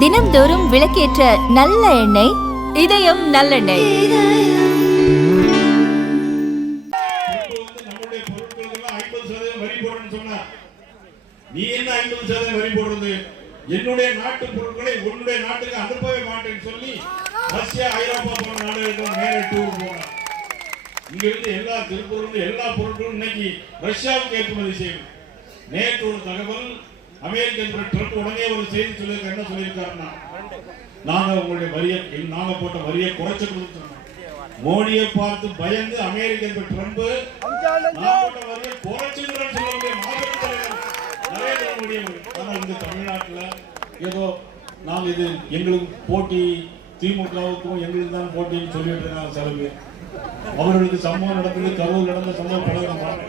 தினம்தோறும் விளக்கேற்ற நல்ல எண்ணெய் இதயம் நல்லெண்ணெய். நீ என்ன 50% வரி போடுறது? என்னுடைய நாட்டு பொருட்களை உன்னுடைய நாட்டுக்கு அனுப்பவே மாட்டேன்னு சொல்லி ரஷ்யா, ஐரோப்பா போன்ற நாடுகளுக்கு மேலே டூர் போனார். இங்க இருந்து எல்லா திருப்பூர்ல எல்லா பொருட்களும் இன்னைக்கு ரஷ்யாவுக்கு ஏற்றுமதி செய்யும். நேற்று ஒரு தகவல், அமெரிக்க ட்ரம்ப் உடனே ஒரு செய்தி சொல்லியிருக்காரு. என்ன சொல்லியிருக்காருன்னா, நாங்க உங்களுடைய வரியை, நாங்க போட்ட வரியை குறைச்சு கொடுத்துருக்கோம். மோடியை பார்த்து பயந்து அமெரிக்க ட்ரம்ப் நான் போட்ட வரியை குறைச்சுக்கிறேன்னு சொல்லக்கூடிய மாபெரும் தலைவர் நரேந்திர மோடி அவர்கள். ஆனால் இந்த தமிழ்நாட்டில் ஏதோ நாங்கள் இது எங்களுக்கு போட்டி, திமுகவுக்கும் எங்களுக்கு தான் போட்டின்னு சொல்லிட்டு இருக்காங்க சில பேர். அவர்களுக்கு சம்பவம் நடந்தது, கரூர் நடந்த சம்பவம் பழகம்.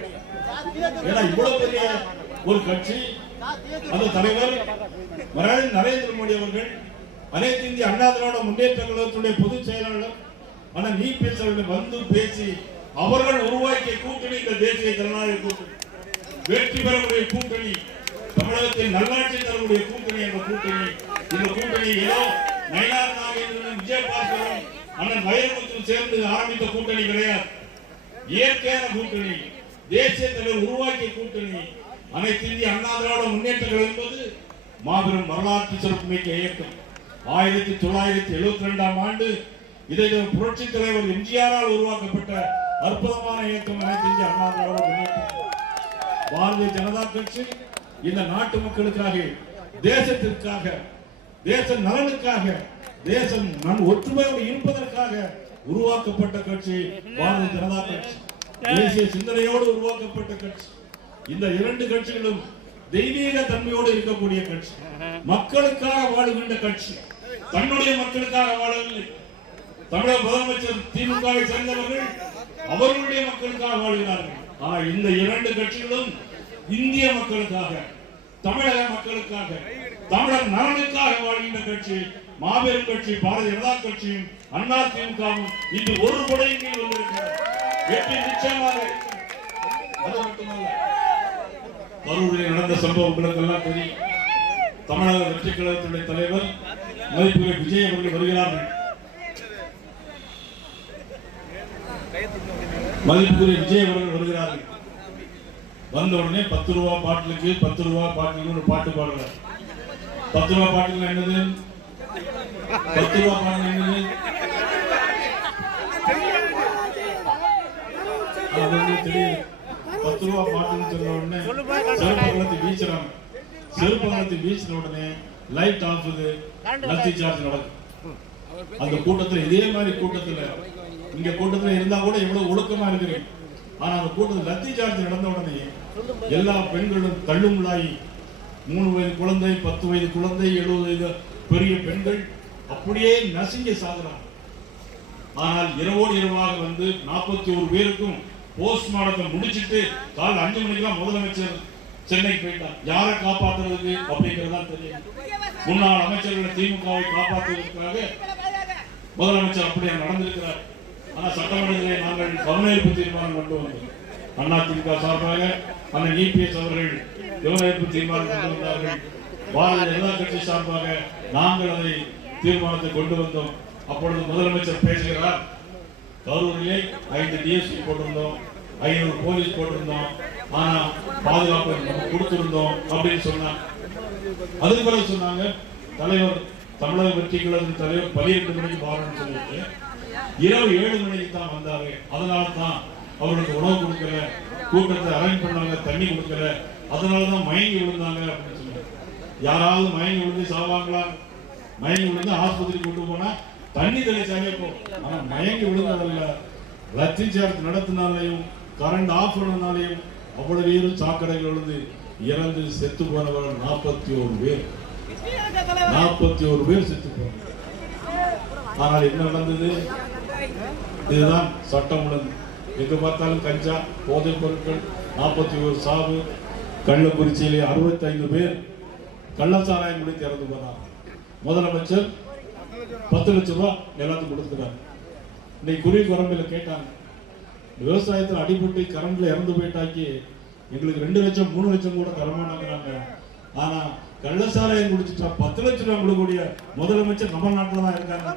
ஏன்னா இவ்வளவு பெரிய ஒரு கட்சி, அந்த தலைவர் நரேந்திர மோடி அவர்கள், அனைத்து இந்திய அண்ணா திராவிட முன்னேற்ற கழகத்துடைய பொதுச் செயலாளர் ஆனால் நீ பேச வந்து பேசி அவர்கள் உருவாக்கிய கூட்டணி இந்த தேசிய ஜனநாயக கூட்டணி, வெற்றி பெறக்கூடிய கூட்டணி, தமிழகத்தில் நல்லாட்சி தரக்கூடிய கூட்டணி. அந்த கூட்டணி, இந்த கூட்டணி ஏதோ நயினார் நாகேந்திரன், விஜயபாஸ்கரன், அண்ணன் வைரமுத்து சேர்ந்து ஆரம்பித்த கூட்டணி கிடையாது. இயற்கையான கூட்டணி, தேசிய தலைவர் உருவாக்கிய கூட்டணி. அனைத்து இந்திய அண்ணா திராவிட முன்னேற்ற கழகம் என்பது மாபெரும் வரலாற்று சிறப்புமிக்க இயக்கம். 1972ஆம் ஆண்டு இதை புரட்சி தலைவர் எம்ஜிஆரால் உருவாக்கப்பட்ட அற்புதமான இயக்கம் அனைத்து இந்திய அண்ணா திராவிட முன்னேற்ற. பாரதிய ஜனதா கட்சி இந்த நாட்டு மக்களுக்காக, தேசத்திற்காக, தேச நலனுக்காக, தேசம் ஒற்றுமையோடு இருப்பதற்காக உருவாக்கப்பட்ட கட்சி பாரதிய ஜனதா கட்சி. தேசிய சிந்தனையோடு உருவாக்கப்பட்ட கட்சி. இந்த இரண்டு கட்சிகளும் தெய்வீக தன்மையோடு இருக்கக்கூடிய கட்சி, மக்களுக்காக வாழுகின்ற கட்சி, தன்னுடைய மக்களுக்காக வாழவில்லை. தமிழக முதலமைச்சர் திமுகவை சேர்ந்தவர்கள் அவர்களுடைய மக்களுக்காக வாழ்கிறார்கள். ஆனால் இந்த இரண்டு கட்சிகளும் இந்திய மக்களுக்காக, தமிழக மக்களுக்காக, தமிழர் நலனுக்காக வாழ்கின்ற கட்சி, மாபெரும் கட்சி பாரதிய ஜனதா கட்சியும் அண்ணா திமுகவும் இன்று ஒரு கொடையின் கீழ் வந்திருக்கிறது. வெற்றி நிச்சயமாக இருக்கிறது. அது மட்டுமல்ல, கரூரில் நடந்த சம்பவங்களுக்கு எல்லாம் தெரியும். தமிழக வெற்றி கழகத்துடைய தலைவர் மதிப்புரை விஜய் அவர்கள் வருகிறார்கள். மதிப்புரை விஜய் அவர்கள் வருகிறார்கள். வந்த உடனே 10 ரூபா பாட்டிலுக்கு 10 ரூபா பாட்டிலுக்கு ஒரு பாட்டு பாடுறார். 10 ரூபா பாட்டில் என்னது? 10 ரூபா பாட்டில் என்னது? அது தெரியும். 10 ரூபா பாட்டுன்னு சொன்ன உடனே செருப்பகலத்தை வீசுறாங்க. செருப்பகலத்தை வீசின உடனே லைட் ஆஃப், லத்தி சார்ஜ் நடக்கும். அந்த கூட்டத்தில், இதே மாதிரி கூட்டத்தில், இங்க கூட்டத்தில் இருந்தா கூட இவ்வளவு ஒழுக்கமா இருக்கிறேன். ஆனா அந்த கூட்டத்தில் லத்தி சார்ஜ் நடந்த உடனே எல்லா பெண்களும் தள்ளுமுள்ளாகி, 3 வயது குழந்தை, 10 வயது குழந்தை, 70 வயது பெரிய பெண்கள் அப்படியே நசுங்கி சாகுறாங்க. ஆனால் இரவோடு இரவாக வந்து 41 பேருக்கும் போஸ்ட்மார்ட்டத்தை முடிச்சிட்டு காலை 5 மணிக்கெல்லாம் முதலமைச்சர் சென்னைக்கு போயிட்டார். யாரை காப்பாற்றுறதுக்கு அப்படிங்கிறதா தெரியும். முன்னாள் அமைச்சர்கள் திமுகவை காப்பாற்றுவதற்காக முதலமைச்சர் அப்படியே நடந்திருக்கிறார். ஆனா சட்டமன்றத்திலே நாங்கள் கவனஈர்ப்பு தீர்மானம் கொண்டு வந்தோம். அதிமுக சார்பாக அண்ணன் இபிஎஸ் அவர்கள் கவனஈர்ப்பு தீர்மானம் கொண்டு வந்தார்கள். பாரதிய ஜனதா கட்சி சார்பாக நாங்கள் அதை தீர்மானத்தை கொண்டு வந்தோம். அப்பொழுது முதலமைச்சர் பேசுகிறார், கரூரிலே 5 டிஎஸ்பி போட்டிருந்தோம், 500 போலீஸ் போட்டிருந்தோம், ஆனா பாதுகாப்பு நம்ம கொடுத்திருந்தோம் அப்படின்னு சொன்னாங்க. அதுக்கு பிறகு சொன்னாங்க, தலைவர் தமிழக வெற்றி கழகத்தின் தலைவர் 12 மணிக்கு பாருன்னு சொல்லிட்டு இரவு 7 மணிக்கு தான் வந்தாரு. அதனால தான் அவருக்கு உணவு கொடுக்கல, கூட்டத்தை அரேஞ்ச் பண்ணாங்க, தண்ணி கொடுக்கல, அதனாலதான் மயங்கி விழுந்தாங்க அப்படின்னு சொன்னாங்க. யாராவது மயங்கி விழுந்து சாவாங்களா? மயங்கி விழுந்து ஆஸ்பத்திரி கொண்டு போனா தண்ணி தெளிச்சாலே போகும். ஆனா மயங்கி விழுந்ததில்ல. லத்தி சார்ஜ் நடத்தினாலையும் கரண்ட் ஆஃப் பண்ணனாலையும் அவ்வளவு பேரும் சாக்கடைகள் விழுந்து இறந்து செத்து போனவர்கள் 41 பேர். 41 பேர் செத்து போனாங்க. ஆனால் என்ன நடந்தது? இதுதான் சட்டம் ஒழுங்கு. எங்க பார்த்தாலும் கஞ்சா, போதைப் பொருட்கள், 41 சாவு. கள்ளக்குறிச்சியிலே 65 பேர் கள்ளச்சாராயம் குடித்து இறந்து போனார். முதலமைச்சர் 10 லட்சம் ரூபாய் எல்லாத்துக்கும் கொடுத்துக்கிறார். இன்னைக்கு குருவி குரம்பில் கேட்டாங்க, விவசாயத்தில் அடிபட்டு கரண்ட்ல இறந்து போயிட்டாக்கி எங்களுக்கு 2 லட்சம் 3 லட்சம் கூட தரமாட்டாங்கிறாங்க. ஆனா கள்ளசாராயம் குடிச்சுட்டா 10 லட்சம் ரூபாய் கொடுக்கக்கூடிய முதலமைச்சர் நம்ம நாட்டில் தான் இருக்காங்க.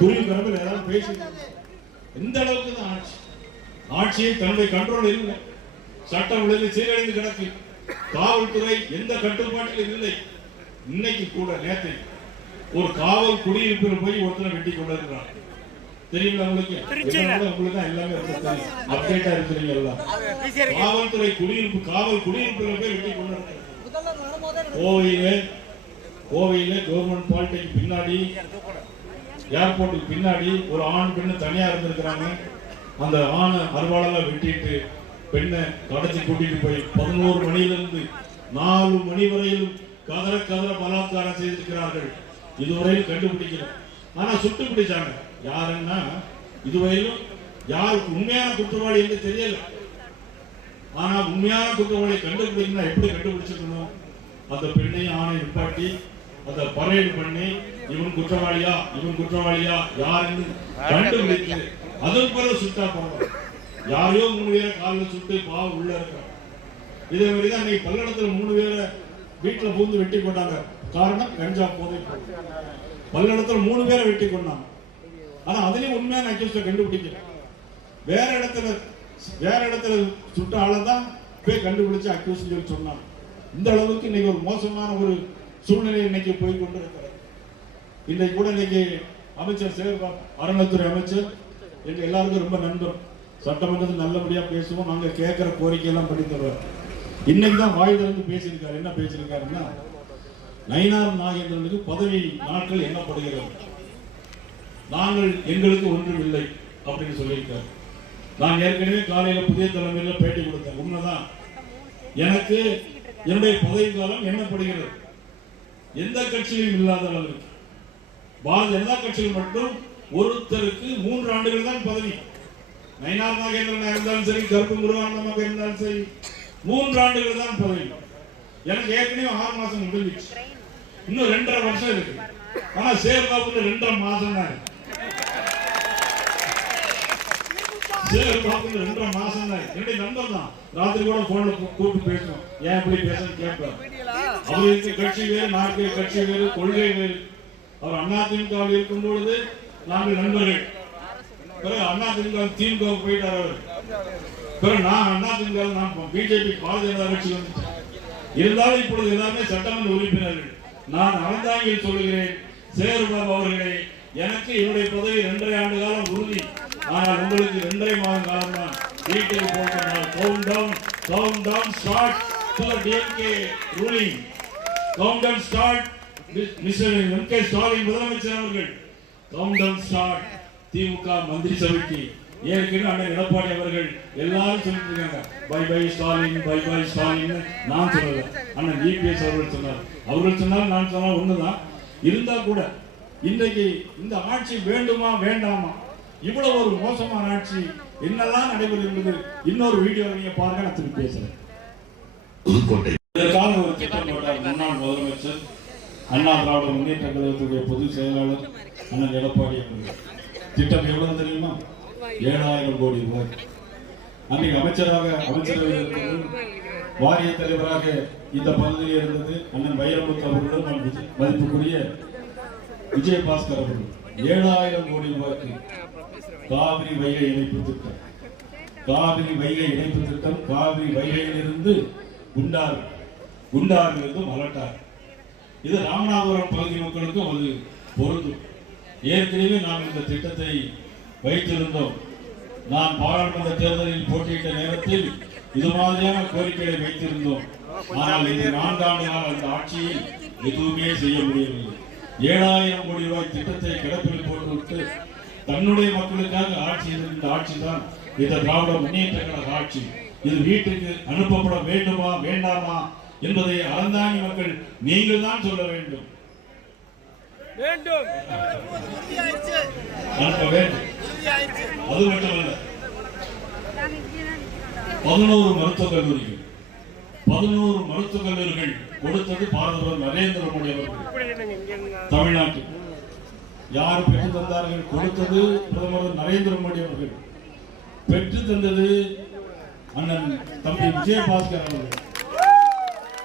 குருவி கரம்பில் ஏதாவது பேசி எந்த அளவுக்கு தான் ஆட்சியை தன்னுடைய கண்ட்ரோல் இல்லை. சட்டம் ஒழுங்கு சீரழிந்து கிடக்கு. காவல்துறை எந்த கட்டுப்பாட்டிலும் இல்லை. இன்னைக்கு கூட நேற்று ஒரு காவல் குடியிருப்பில் போய் ஒருத்தனை வெட்டி கொண்டிருக்கிறார். தெரியுங்களா உங்களுக்கு? உங்களுக்கு தான் எல்லாமே அப்டேட்டா இருக்கிறீங்க எல்லாம். காவல்துறை காவல் குடியிருப்பில் போய் வெட்டி கொண்டிருக்கிறார். கோவையில கவர்மெண்ட் பாலிடெக்னிக் பின்னாடி ஏர்போர்ட்டுக்கு பின்னாடி ஒரு ஆண் பெண்ணு தனியா இருந்திருக்கிறாங்க. அந்த ஆணை அருவாளால வெட்டிட்டு பெண்ணை கடத்தி கூட்டிட்டு போய் 11 மணியிலிருந்து 4 மணி வரையிலும் கதற பலாத்காரம் செய்திருக்கிறார்கள். இதுவரையில் கண்டுபிடிக்கிறோம். ஆனா சுட்டு பிடிச்சாங்க. யாருன்னா இதுவரையிலும் யாருக்கு உண்மையான குற்றவாளி என்று தெரியல. ஆனா உண்மையான குற்றவாளி கண்டுபிடிக்கணும். எப்படி கண்டுபிடிச்சிருக்கணும்? அந்த பெண்ணையும் ஆணை நிப்பாட்டி அதை பரேடு பண்ணி இவன் குற்றவாளியா யாருன்னு கண்டுபிடித்து அதன் பிறகு சுட்டா போவாங்க. யாரையோ 3 பேரை காலில் சுட்டு பாவம் உள்ள இருக்கிறாங்க. இதே மாதிரிதான் இன்னைக்கு பல்லடத்துல 3 பேரை வீட்டுல பூந்து வெட்டி கொண்டாங்க. காரணம் கஞ்சா போதை. பல்லடத்துல 3 பேரை வெட்டி கொண்டாங்க. ஆனா அதுலயும் உண்மையான அக்யூஸ்ட கண்டுபிடிக்கல. வேற இடத்துல சுட்ட ஆளதான் போய் கண்டுபிடிச்சு அக்யூஸ் சொல்லி சொன்னாங்க. இந்த அளவுக்கு இன்னைக்கு ஒரு மோசமான ஒரு சூழ்நிலை இன்னைக்கு போய் கொண்டு இருக்கிறது. இன்னைக்கு கூட இன்னைக்கு அமைச்சர் சேகர்பாபு அறநிலைத்துறை அமைச்சர் எங்க எல்லாருக்கும் ரொம்ப நண்பர். சட்டமன்றத்தில் நல்லபடியா பேசுவோம். நாங்க கேட்கிற கோரிக்கையெல்லாம் பண்ணி தருவார். இன்னைக்கு தான் வாய் திறந்து பேசியிருக்காரு. என்ன பேசியிருக்காருன்னா, நயினார் நாகேந்திரனுக்கு பதவி நாட்கள் எண்ணப்படுகிறது, நாங்கள் எங்களுக்கு ஒன்றும் இல்லை அப்படின்னு சொல்லியிருக்காரு. நான் ஏற்கனவே காலையில புதிய தலைமையில பேட்டி கொடுத்தேன். உண்மைதான், எனக்கு என்னுடைய பதவி காலம் எண்ணப்படுகிறது. எந்த கட்சியிலும் இல்லாத அளவுக்கு பாரதிய ஜனதா கட்சியில் மட்டும் ஒருத்தருக்கு 3 ஆண்டுகள் தான் பதவி. நயினார் நாகேந்திரன் இருந்தாலும் சரி, கருப்பு முருகானந்தமாக இருந்தாலும் சரி, 3 ஆண்டுகள் தான் பதவி. எனக்கு ஏற்கனவே 6 மாசம் முடிஞ்சிச்சு. இன்னும் 2.5 வருஷம் இருக்கு. ஆனா சேகர்பாபு 2.5 மாசம் தான் இருக்கு. சேகர்பாபு 2.5 மாசம் தான். என்னுடைய நண்பர் தான். ராத்திரி கூட போன்ல கூப்பிட்டு பேசுவோம். ஏன் இப்படி பேசணும் கேட்பார். அவருக்கு கட்சி வேறு, நாட்டு கட்சி வேறு, கொள்கை வேறு. அவர் அதிமுகவில் இருக்கும் பொழுது நாங்கள் நண்பர்கள். பிறகு அதிமுக திமுக போயிட்டார் அவர். பிறகு நான் அதிமுக பிஜேபி பாரதிய ஜனதா கட்சி வந்துட்டேன். இருந்தாலும் இப்பொழுது எல்லாமே சட்டமன்ற உறுப்பினர்கள். நான் அறந்தாங்கியில் சொல்லுகிறேன், சேகர்பாபு அவர்களே, எனக்கு என்னுடைய பதவி 2.5 ஆண்டு காலம் உறுதி. ஆனால் உங்களுக்கு 2.5 மாதம் காலம் தான். வீட்டுக்கு போகிறார். Countdown start to the DMK ruling. Countdown start. Mr. M.K. Stalin முதலமைச்சர் அவர்கள் countdown start. திமுக மந்திரி சபைக்கு ஏற்கனவே அண்ணன் எடப்பாடி அவர்கள் எல்லாரும் சொல்லிட்டு இருக்காங்க, bye bye Stalin, bye bye Stalin. நான் சொல்லல, அண்ணன் EPS அவர்கள் சொன்னார். அவர்கள் சொன்னால் நான் சொன்னால் ஒண்ணுதான். இருந்தா கூட இன்றைக்கு இந்த ஆட்சி வேண்டுமா வேண்டாமா? இவ்வளவு ஒரு மோசமான ஆட்சி என்னெல்லாம் நடைபெறுகிறது இன்னொரு வீடியோ நீங்க பாருங்க. நான் திருப்பி பேசுறேன். இதற்காக ஒரு திட்டம் போட்டார் முன்னாள் முதலமைச்சர், அண்ணா திராவிட முன்னேற்ற கழகத்துடைய பொதுச் செயலாளர் அண்ணன் எடப்பாடி அவர்கள். திட்டம் எவ்வளவு தெரியுமா? 7,000 கோடி ரூபாய். அன்றைக்கு அமைச்சரவை இருந்தது, வாரிய தலைவராக இந்த பகுதியில் இருந்தது அண்ணன் வைரமுத்து அவர்களும் மதிப்புக்குரிய விஜயபாஸ்கர் அவர்கள். 7,000 கோடி ரூபாய்க்கு காவிரி வைகை இணைப்பு திட்டம். காவிரி வைகை இணைப்பு திட்டம் காவிரி வைகையிலிருந்து குண்டாரிலிருந்து மலட்டார். இது ராமநாதபுரம் பகுதி மக்களுக்கும் அது பொருந்தும். ஏற்கனவே நாம் இந்த திட்டத்தை வைத்திருந்தோம். நான் பாராளுமன்ற தேர்தலில் போட்டியிட்ட நேரத்தில் இது மாதிரியான கோரிக்கைகளை வைத்திருந்தோம். ஆனால் இந்த 4 ஆண்டு கால அந்த ஆட்சியில் எதுவுமே செய்ய முடியவில்லை. 7,000 கோடி ரூபாய் திட்டத்தை கிடப்பில் போட்டுவிட்டு தன்னுடைய மக்களுக்காக ஆட்சி இருந்த ஆட்சி தான் இந்த திராவிட முன்னேற்ற கழக ஆட்சி. இது வீட்டுக்கு அனுப்பப்பட வேண்டுமா வேண்டாமா என்பதை அறந்தாங்கி மக்கள் நீங்கள் தான் சொல்ல வேண்டும். அனுப்ப வேண்டும். அது மட்டுமல்ல, 11 மருத்துவக் கல்லூரிகள் கொடுத்தது பாரத நரேந்திர மோடி அவர்கள். தமிழ்நாட்டில் யார் பெற்று தந்தார்கள்? கொடுத்தது பிரதமர் நரேந்திர மோடி அவர்கள். பெற்று தந்தது அண்ணன் தம்பி விஜயபாஸ்கர் அவர்கள்.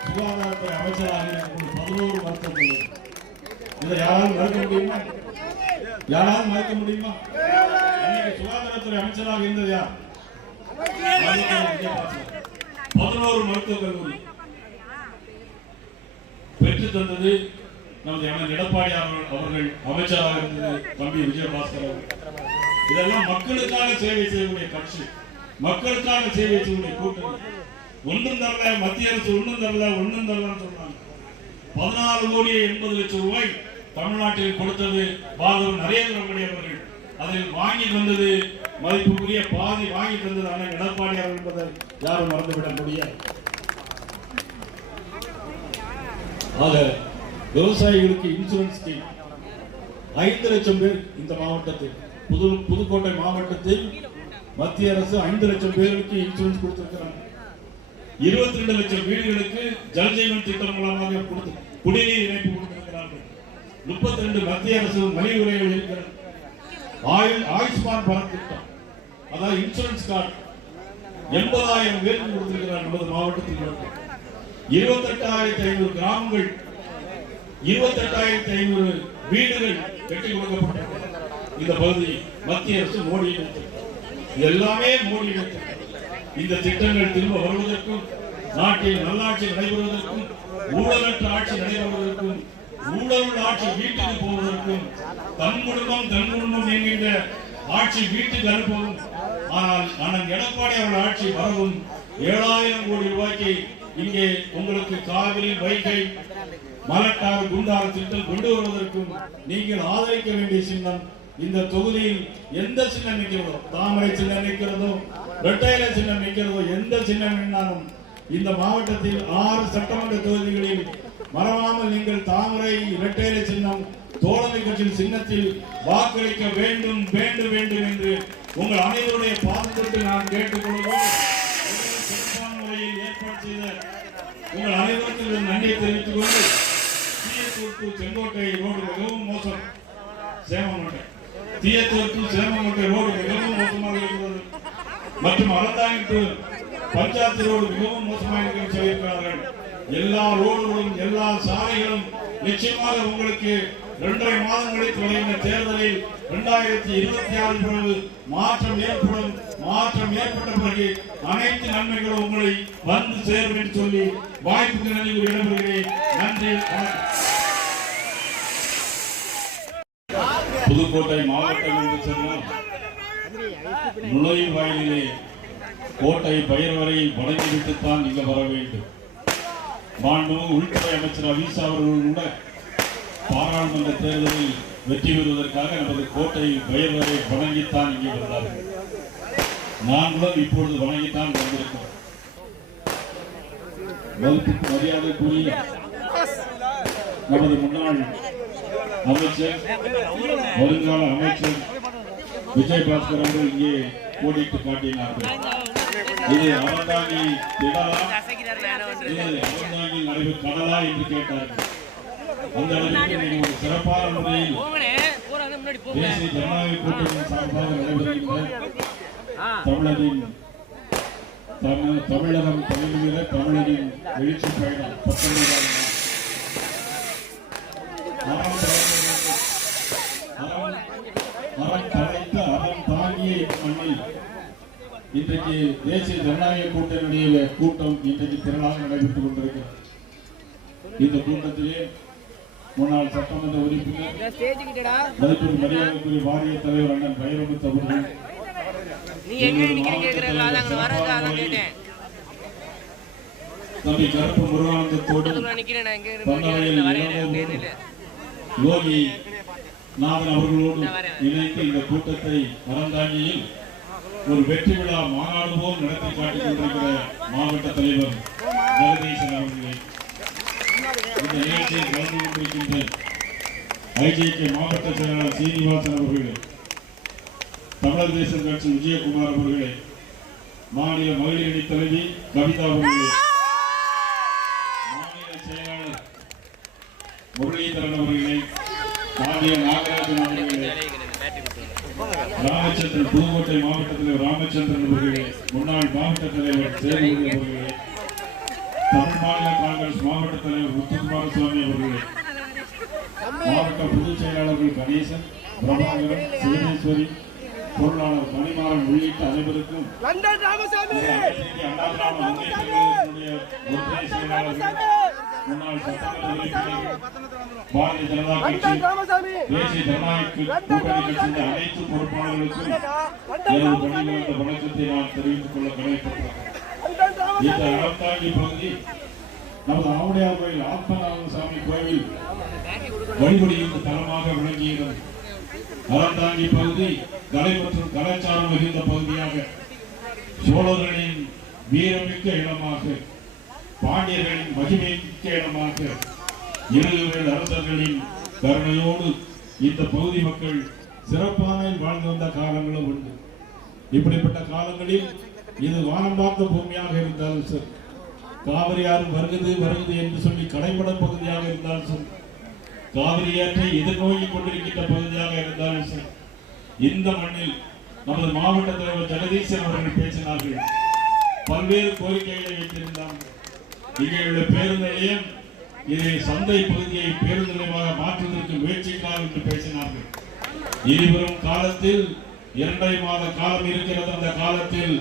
சுகாதாரத்துறை அமைச்சராக இருக்கும் 11 மருத்துவக் கல்லூரி. இதை யாராலும் மறுக்க முடியுமா? யாராலும் மறுக்க முடியுமா? அன்னைக்கு சுகாதாரத்துறை அமைச்சராக இருந்தது யார்? 11 மருத்துவக் கல்லூரி பெற்று தந்தது நமது எடப்பாடி அவர்கள் அமைச்சராக இருந்தது தம்பி விஜயபாஸ்கர் அவர்கள். இதெல்லாம் மக்களுக்காக சேவை செய்யக்கூடிய கட்சி, மக்களுக்காக சேவை செய்யக்கூடிய கூட்டணி. ஒன்றும் தரல, மத்திய அரசு ஒன்றும் தரலன்னு சொல்றாங்க. 14 கோடியே 80 லட்சம் ரூபாய் தமிழ்நாட்டில் கொடுத்தது பாரதம் நரேந்திர மோடி அவர்கள். அதில் வாங்கி தந்தது மதிப்புக்குரிய பாதி வாங்கி தந்தது அண்ணன் எடப்பாடி அவர்கள் என்பதை யாரும் மறந்துவிட முடியாது. ஆக விவசாயிகளுக்கு இன்சூரன்ஸ் ஸ்கீம் 5 லட்சம் பேர் இந்த மாவட்டத்தில், புதுக்கோட்டை மாவட்டத்தில் மத்திய அரசு 5 லட்சம் பேருக்கு இன்சூரன்ஸ் கொடுத்திருக்கிறாங்க. 22 லட்சம் வீடுகளுக்கு ஜல்ஜீவன் திட்டம் மூலமாக குடிநீர் இணைப்பு கொடுத்திருக்கிறார்கள். 32 மத்திய அரசு மலிவு விலையில் இருக்கிறது. ஆயுஷ்மான் பாரத் திட்டம், அதாவது இன்சூரன்ஸ் கார்டு 80,000 பேருக்கு கொடுத்திருக்கிறார் நமது மாவட்டத்தில். 28,500 கிராமங்கள், 28,500 வீடுகள் கட்டி கொடுக்கப்பட்டது. இந்த பகுதி மத்திய அரசு மோடி எல்லாமே மோடி. இந்த திட்டங்கள் திரும்ப வருவதற்கும், நாட்டில் நல்லாட்சி நடைபெறுவதற்கும், ஊழலற்ற ஆட்சி நடைபெறுவதற்கும், ஊழல் ஆட்சி வீட்டுக்கு போவதற்கும், தன் குடும்பம் என்கின்ற ஆட்சி வீட்டுக்கு அனுப்பவும், ஆனால் அண்ணன் எடப்பாடி அவர்கள் ஆட்சி வரவும் 7,000 கோடி ரூபாய்க்கு இங்கே உங்களுக்கு காவிரி, வைகை, மலட்டாறு, குண்டாறு திட்டம் கொண்டு வருவதற்கும் நீங்கள் ஆதரிக்க வேண்டிய சின்னம். இந்த தொகுதியில் எந்த சின்னம் நிற்கிறதோ, தாமரை சின்னம் நிற்கிறதோ, இரட்டையிலை சின்னம் நிற்கிறதோ, எந்த சின்னம் நின்றாலும் இந்த மாவட்டத்தில் 6 சட்டமன்ற தொகுதிகளில் மறவாமல் நீங்கள் தாமரை, இரட்டையிலை சின்னம், தோழமை கட்சியின் சின்னத்தில் வாக்களிக்க வேண்டும் வேண்டும் வேண்டும் என்று உங்கள் அனைவருடைய பாதத்திற்கு நான் கேட்டுக்கொள்கிறோம். முறையில் ஏற்பாடு செய்த உங்கள் அனைவருக்கும் நன்றியை தெரிவித்துக் கொண்டு, தீயத்தூர் செங்கோட்டை ரோடு மிகவும் மோசம், சேமமட்டை தீயத்தூர் சேமமட்டை ரோடு மிகவும் மோசமாக இருக்கிறது. மற்றும் அறந்தாங்கி பஞ்சாயத்து ரோடு மிகவும் மோசமாக இருக்கிறது சொல்லியிருக்கிறார்கள். எல்லா ரோடுகளும் எல்லா சாலைகளும் நிச்சயமாக உங்களுக்கு 2.5 மாதங்களில் தொடங்கின தேர்தலில் 2026 பிறகு மாற்றம் ஏற்படும். மாற்றம் ஏற்பட்ட பிறகு அனைத்து நன்மைகளும் உங்களை வந்து சேரும் என்று சொல்லி வாய்ப்புக்கு நன்றி விடைபெறுகிறேன். நன்றி, புதுக்கோட்டை மாவட்டம் என்று சொன்னால் நுழைவு வாயிலே கோட்டை பயிர்வரை வழங்கிவிட்டுத்தான் இங்க வர வேண்டும். மாண்புமிகு உள்துறை அமைச்சர் அமித்ஷா அவர்கள் கூட பாராளுமன்ற தேர்தலில் வெற்றி பெறுவதற்காக நமது கோட்டை பயிர்வரை வணங்கித்தான் இங்கே வந்தார்கள். நாங்களும் இப்பொழுது வணங்கித்தான் வந்திருக்கிறோம். மரியாதைக்குரிய நமது முன்னாள் அமைச்சர், வருங்கால அமைச்சர் விஜயபாஸ்கர் அவர்கள் இங்கே கோடிட்டு காட்டினார்கள். இது அவர்தாங்கி திடலா, இது அவர்தாங்கி நடைபெறும் கடலா என்று கேட்டார்கள். அந்த அளவிற்கு நீங்கள் ஒரு சிறப்பான முறையில் தேசிய ஜனநாயக கூட்டணியின் சார்பாக நடைபெறுகின்ற தமிழகம் தலைமையில தமிழரின் எழுச்சி பயணம் 19ஆம் அறம் தழைத்த அறம் தாங்கிய மண்ணில் இன்றைக்கு தேசிய ஜனநாயக கூட்டணியுடைய கூட்டம் இன்றைக்கு திரளாக நடைபெற்றுக் கொண்டிருக்கிறது. இந்த கூட்டத்திலே முன்னாள் சட்டமன்ற உறுப்பினர் மதிப்பீடு மரியாதைக்குரிய வாரிய தலைவர் அண்ணன் வைரமுத்து அவர்கள், தம்பி கருப்பு முருகானந்தத்தோடு யோகி நாதன் அவர்களோடு இணைந்து இந்த கூட்டத்தை அறந்தாங்கியில் ஒரு வெற்றி விழா மாநாடு போல் நடத்தி காட்டிக் கொண்டிருக்கிற மாவட்ட தலைவர் ஜெகதீசன் அவர்களே, இந்த நிகழ்ச்சியில் கலந்து கொண்டிருக்கின்ற ஐஜேகே மாவட்ட செயலாளர் சீனிவாசன் அவர்களே, தமிழர் தேசம் கட்சி விஜயகுமார் அவர்களே, மாநில மகளிர் அணி தலைவி கவிதா அவர்களே, மாநில செயலாளர் முரளிதரன் அவர்களே, மாநில நாகராஜன் அவர்களே, ராமச்சந்திரன் புதுக்கோட்டை மாவட்ட தலைவர் ராமச்சந்திரன் அவர்களே, முன்னாள் மாவட்ட தலைவர் சேவூர் அவர்களே, தமிழ் மாநில காங்கிரஸ் மாவட்ட தலைவர் முத்துக்குமாரசுவாமி அவர்களே, மாவட்ட பொதுச் செயலாளர்கள் கணேசன், பிரபாகரன், சிவனேஸ்வரி, பொருளாளர் மணிமாறன் உள்ளிட்ட அனைவருக்கும் அண்ணா திராவிட முன்னேற்ற கழகத்தினுடைய ஒற்றை செயலாளர்கள், முன்னாள் சட்டமன்ற உறுப்பினர்கள், பாரதிய ஜனதா கட்சி, தேசிய ஜனநாயக கூட்டணி கட்சியின் அனைத்து பொறுப்பாளர்களுக்கும் எனது பணிபுரிந்த வணக்கத்தை நான் தெரிவித்துக் கொள்ள கடமைப்பட்டேன். இந்த அறந்தாங்கி பகுதி நமது ஆவுடையார் கோயில் ஆத்மநாதசாமி கோவில் வழிபடியும் தலமாக விளங்குகிறது. அறந்தாங்கி பகுதி கலை மற்றும் கலாச்சாரம் மிகுந்த பகுதியாக, சோழர்களின் வீரமிக்க இடமாக, பாண்டியர்களின் மகிமைமிக்க இடமாக, இருவேல் அரசர்களின் கருணையோடு இந்த பகுதி மக்கள் சிறப்பான வாழ்ந்து வந்த காலங்களும் உண்டு. இப்படிப்பட்ட காலங்களில் இது வானம் பார்த்த பூமியாக இருந்தாலும் சரி, காவிரியாறு வருகுது என்று சொல்லி கடைபட பகுதியாக இருந்தாலும் சரி, காவிரியாற்றை எதிர்நோக்கி கொண்டிருக்கின்ற பகுதியாக இருந்தாலும் சரி, இந்த மண்ணில் நமது மாவட்ட தலைவர் ஜெகதீசன் அவர்கள் பேசினார்கள். பல்வேறு கோரிக்கைகளை வைத்திருந்தார்கள். இங்கே உள்ள பேருந்து நிலையம், இதை சந்தை பகுதியை பேருந்து நிலையமாக மாற்றுவதற்கு முயற்சிக்கலாம் என்று பேசினார்கள். இனிவரும் காலத்தில் 2.5 மாத காலம் இருக்கிறது. அந்த காலத்தில்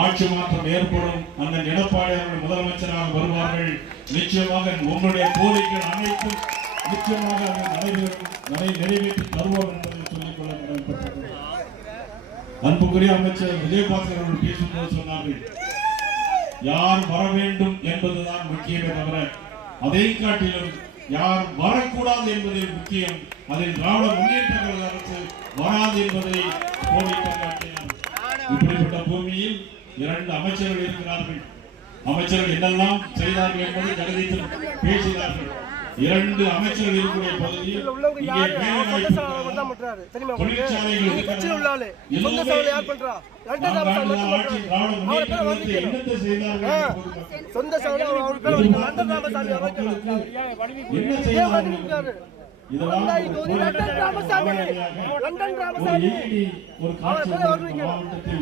ஆட்சி மாற்றம் ஏற்படும். அண்ணன் எடப்பாடி அவர்கள் முதலமைச்சராக வருவார்கள். நிச்சயமாக உங்களுடைய கோரிக்கைகள் அனைத்தும் நிச்சயமாக நிறைவேற்றி தருவோம் என்பதை சொல்லிக்கொள்ள கடமைப்பட்டது. அன்புக்குரிய அமைச்சர் விஜயபாஸ்கர் அவர்கள் பேசும்போது சொன்னார்கள், யார் வர வேண்டும் என்பதுதான் முக்கியமே தவிர அதை காட்டிலும் யார் வரக்கூடாது என்பதே முக்கியம். அதில் திராவிட முன்னேற்ற கழக அரசு வராது என்பதை கோடிட்டு காட்டினார். இப்படிப்பட்ட பூமியில் 2 அமைச்சர்கள் இருக்கிறார்கள். அமைச்சர்கள் என்னெல்லாம் செய்தார்கள் என்பதை ஜெகதீசன் பேசினார்கள். 2 அமைச்சர்கள் இருக்கக்கூடிய பகுதியில் இங்கே தொழிற்சாலைகள் என்னத்தை செய்தார்கள், என்ன செய்தார்கள், இதெல்லாம் ஒரு காட்சி மாவட்டத்தில்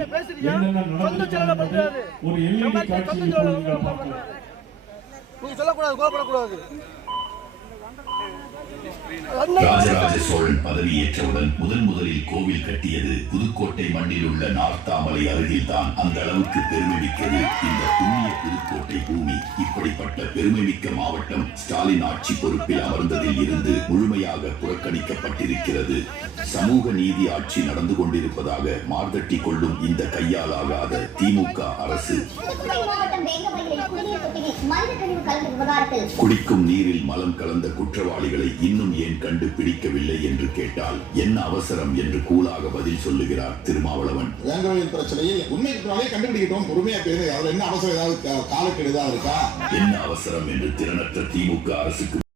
என்னென்ன நடந்தது, ஒரு எல்இடி காட்சி நீங்க சொல்லக்கூடாது, கோபப்படக்கூடாது. ராஜராஜ சோழன் பதவியேற்றவுடன் முதலில் கோவில் கட்டியது புதுக்கோட்டை மண்ணில் உள்ள நார்த்தாமலை அருகில் தான். அந்த அளவுக்கு பெருமை மிக்கது இந்த புண்ணிய புதுக்கோட்டை பூமி. இப்படிப்பட்ட பெருமை மிக்க மாவட்டம் ஸ்டாலின் ஆட்சி பொறுப்பில் அமர்ந்ததில் இருந்து முழுமையாக புறக்கணிக்கப்பட்டிருக்கிறது. சமூக நீதி ஆட்சி நடந்து கொண்டிருப்பதாக மார்தட்டி கொள்ளும் இந்த கையாலாகாத திமுக அரசு குடிக்கும் நீரில் மலம் கலந்த குற்றவாளிகளை இன்னும் ஏன் கண்டுபிடிக்கவில்லை என்று கேட்டால் என்ன அவசரம் என்று கூலாக பதில் சொல்லுகிறார் திருமாவளவன். பிரச்சனையில் உண்மை கண்டுபிடிக்கட்டும், பொறுமையா பேரு. அதுல என்ன அவசரம், ஏதாவது காலக்கெடுதா இருக்கா? என்ன அவசரம் என்று திறனற்ற திமுக அரசுக்கு